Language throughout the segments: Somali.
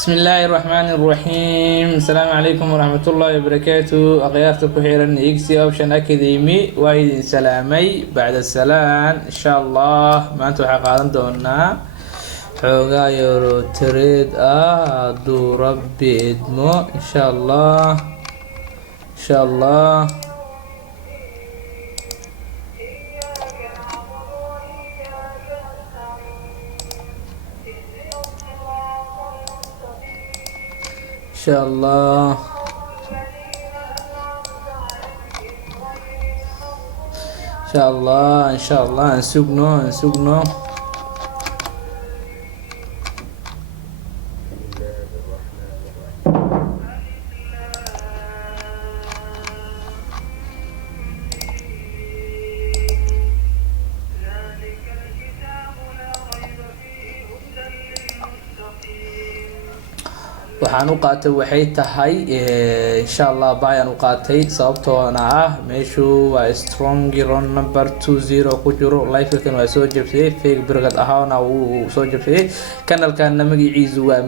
بسم الله الرحمن الرحيم. السلام عليكم ورحمة الله وبركاته. أخيارتك حيرا إكسي أوبشن أكاديمي وايد سلامي بعد السلام إن شاء الله ما أنتم حقا دونا حوغا يورو تريد دو ربي إدمو إن شاء الله إن شاء الله. إن شاء الله إن شاء الله إن شاء الله نسوقنا waxaan u qaatay waxay tahay insha Allah baan u qaatay sababtoona meeshu waa strong run number 20 ku jiro live-kan waa soo jabtay fake brigad ahaana uu soo jabtay kanalkan magaciisu waa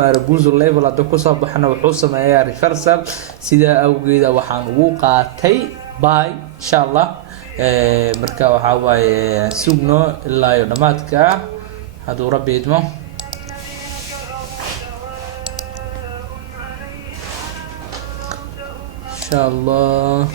Marabuzu level hada ku soo baxna wuxuu sameeyaa reversal sida awgeeda waxaan ugu qaatay bye insha Allah. Marka waxa waaye sugno ilaa iyo dhamaadka haduu rabbi idmo. إن شاء الله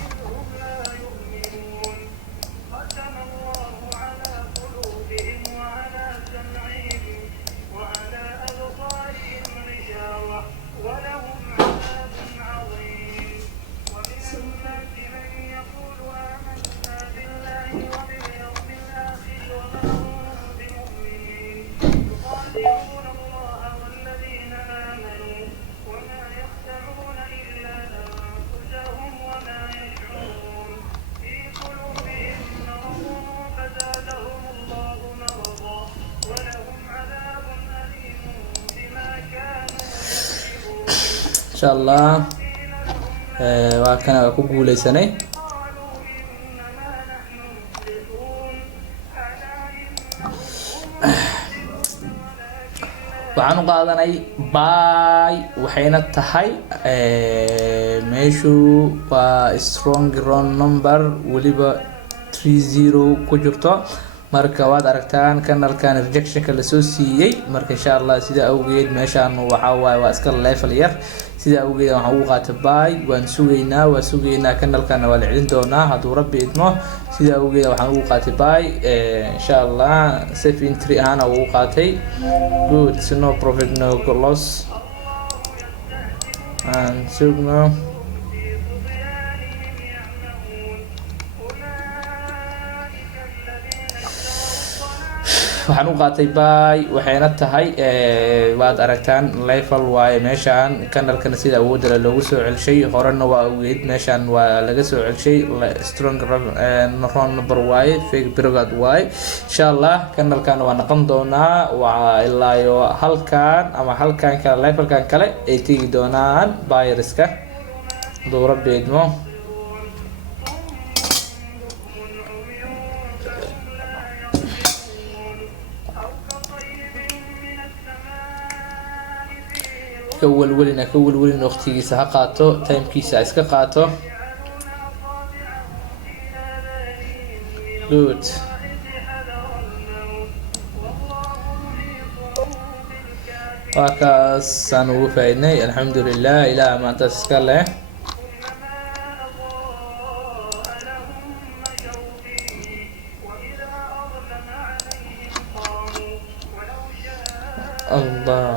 إن شاء الله وكان ku guuleysanay waxaan u qaadanay bye waxayna tahay meeshu waa strong run number waliba 30 ku jirto. marka waad aragtaan kanalkan rejection la soo siiyay marka insha Allah sida awgeed meeshaan waxa waaye waa iska level yar sida awgeed waxaan ugu qaatay bye waan sugeynaa kanalkan waa la celin doonaa haduu rabbi idmo sida awgeed waxaan ugu qaatay bye insha Allah safe entry ana ugu qaatay good no profit no loss and sugno waxaan u qaatay bye waxayna tahay waad aragtaan level waaye meeshaan kanalkan sida awoodda loogu soo celshay horena waa awgeed meeshaan waa laga soo celshay strong run number waaye fake brigad waaye insha Allah kanalkan waa noqon doonaa waa ilaa iyo halkan ama halkan kale levelkan kale ay tagi doonaan buyerska doo rabbi idmo. كول وقتيسا ها قاطو تايم كيسا اسكا قاطو good وكاس سانو فايدني الحمد لله الى ما تسكر له الله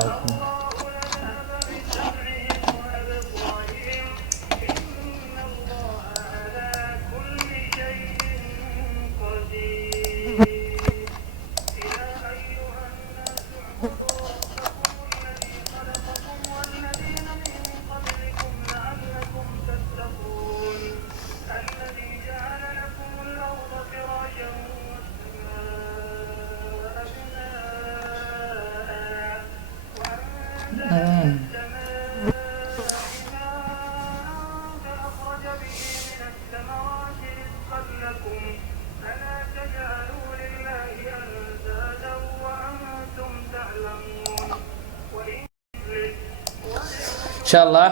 insha allah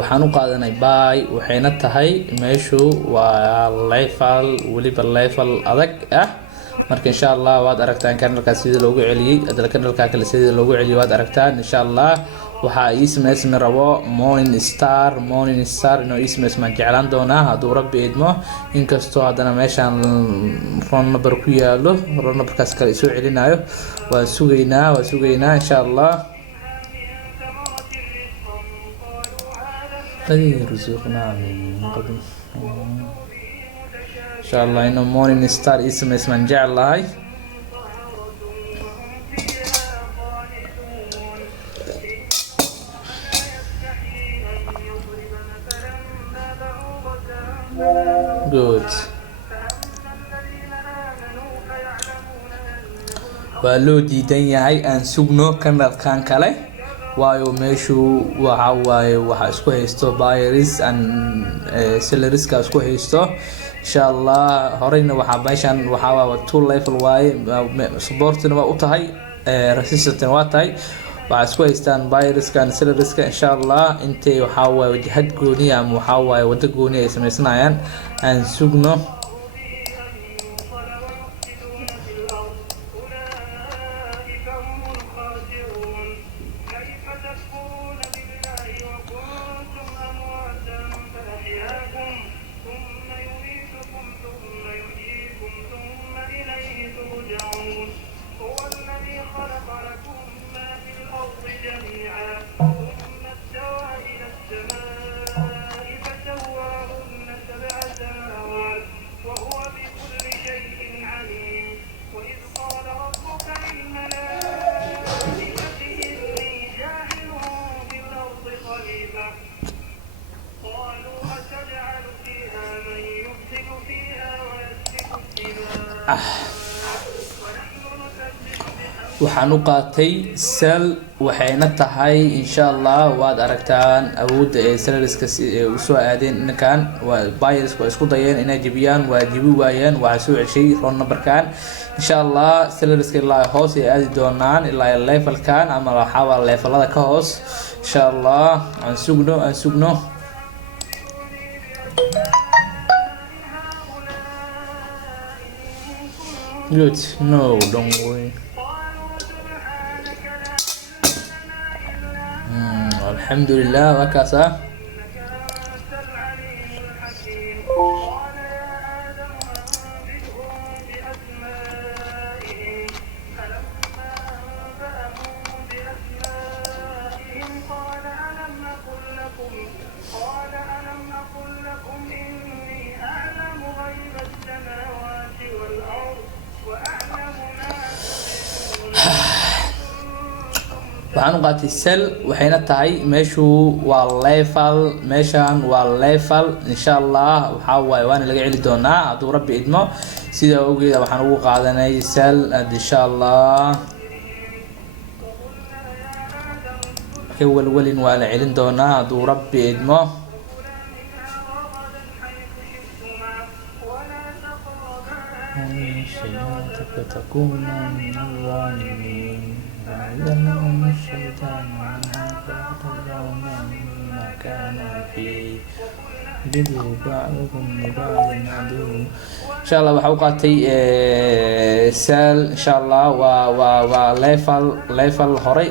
waxaan u qaadanay buy waxayna tahay meeshu waa level waliba level adag ah marka insha allah waad aragtaan kanalkaas sida loogu celiyay adala kanalka kale sida loogu celiyay waad aragtaan insha allah waxa ismaysna rabo morning star inuu ismaysman jeclaan doonaa hadduu rabbi idmo inkastoo haddana meeshaan phone number ku yaalo phone numberkaas kale soo celinayo waa sugaynaa insha allah رزقنا من قبل إن شاء الله إنه morning star اسم جعل هاي good والو ديدن yahay aan sugno kanalkan kale waayo meeshu waxa waaye waxa isku haysto buyers and sellers ka isku haysto insha Allah horeyna waxa meeshan waxa waa two level waaye supportina waa u tahay resistance waa tahay waxa isku haystaan buyers ka and sellers ka insha Allah intee waxa waaye wajahad gooni ama waxa waaye wada gooni ay sameysnaayaan aan sugno waxaan u qaatay sell waxayna tahay insha Allah waad aragtaan awoodda ee sellerska u soo aadeen ninkan waa buyers waa isku dayeen inay jibiyaan waa jibi waayeen waxa soo ceshay phone numberkan insha Allah sellerska ilaa hoos ay aadi doonaan ilaa levelkan ama waxa waa levelada ka hoos insha Allah aan sugno good no don't worry الحمد لله وكذا waxaan u qaatay sell waxayna tahay meeshu waa level meeshan waa level insha Allah waxa waaye waan laga celi doonaa hadduu rabbi idmo sida ogeeda waxaan ugu qaadanay sell insha Allah walin waa la celin doonaa hadduu rabbi idmo تكون من الظالمين وعلمهم الشيطان عنها فاعتذروا مما كانوا فيه بدوا بعضهم لبعض عدو إن شاء الله وحوقاتي سال إن شاء الله و level هوري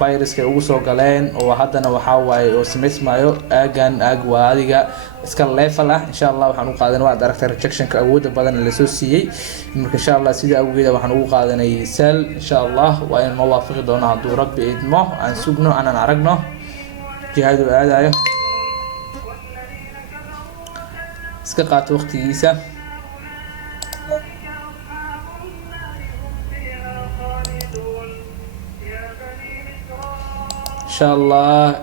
بايرس كأوسو قلين وحدنا وحاوي وسميس مايو أجن وهذه iska level ah insha Allah waxaan u qaadanay waa director rejection ka awood badan la soo siiyay marka insha Allah sida awgeeda waxaan ugu qaadanay sal insha Allah waa in ma waafaqi doona hadduu rabbi idmo aan sugno aan aragno jihadu aadayo iska qaato waqtigiisa insha Allah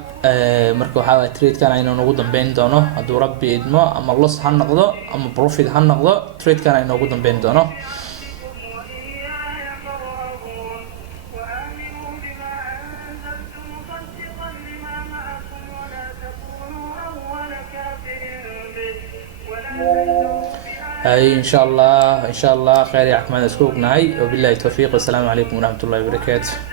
marka waxa waa trade kan aynu ugu dambeyn doono hadduu rabbi idmo ama loss ha noqdo ama profit ha noqdo trade kan aynu ugu dambeyn doono إن شاء الله خير يا أحمد أسكوك نهاي وبالله التوفيق والسلام عليكم ورحمة الله وبركاته.